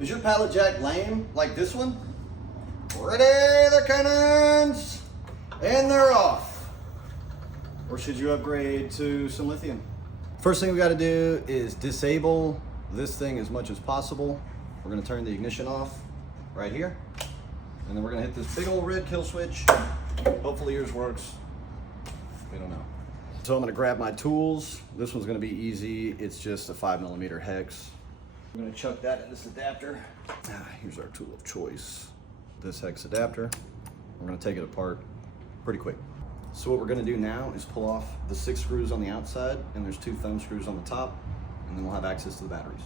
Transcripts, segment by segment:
Is your pallet jack lame like this one? Ready the cannons, and they're off. Or should you upgrade to some lithium? First thing we gotta do is disable this thing as much as possible. We're gonna turn the ignition off right here. And then we're gonna hit this big old red kill switch. Hopefully yours works. We don't know. So I'm gonna grab my tools. This one's gonna be easy. It's just a 5mm hex. I'm gonna chuck that in this adapter. Here's our tool of choice. This hex adapter. We're gonna take it apart pretty quick. So what we're gonna do now is pull off the 6 screws on the outside, and there's 2 thumb screws on the top, and then we'll have access to the batteries.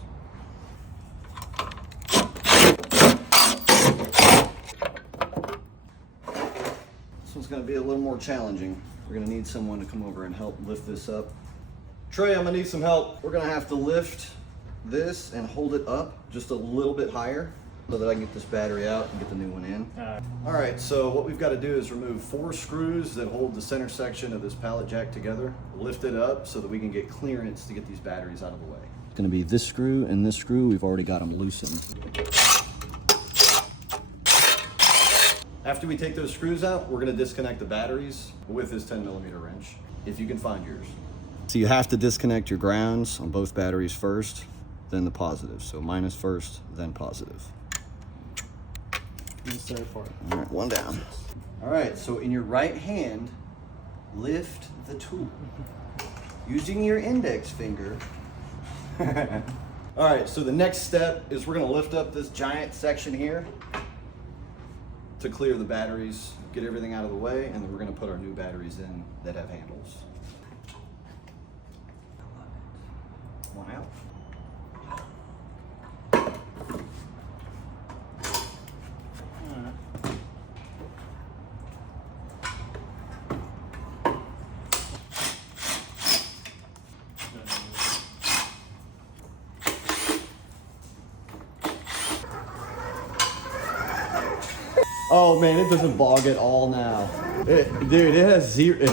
This one's gonna be a little more challenging. We're gonna need someone to come over and help lift this up. Trey, I'm gonna need some help. We're gonna have to lift this and hold it up just a little bit higher so that I can get this battery out and get the new one in. All right, so what we've got to do is remove 4 screws that hold the center section of this pallet jack together, lift it up so that we can get clearance to get these batteries out of the way. It's going to be this screw and this screw. We've already got them loosened. After we take those screws out, we're going to disconnect the batteries with this 10mm wrench, if you can find yours. So you have to disconnect your grounds on both batteries first, then the positive. So minus first, then positive. All right, one down. All right, so in your right hand, lift the tool. Using your index finger. All right, so the next step is we're gonna lift up this giant section here to clear the batteries, get everything out of the way, and then we're gonna put our new batteries in that have handles. One out. Oh man, it doesn't bog at all now. Dude, it has zero.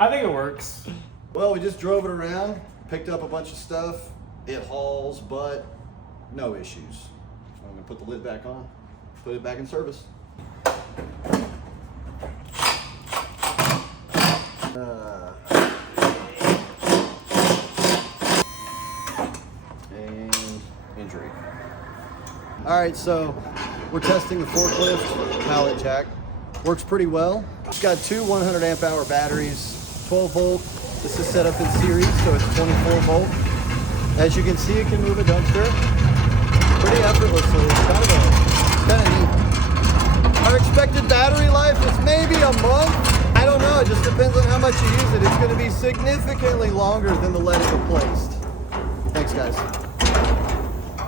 I think it works. Well, we just drove it around, picked up a bunch of stuff. It hauls, but no issues. I'm gonna put the lid back on, put it back in service. And injury. All right, so we're testing the forklift pallet jack. Works pretty well. It's got 2 100 amp hour batteries, 12 volt. This is set up in series, so it's 24 volt. As you can see, it can move a dumpster pretty effortlessly. It's kind of neat. Our expected battery life is maybe a month. I don't know, it just depends on how much you use it. It's gonna be significantly longer than the lead it replaced. Thanks guys.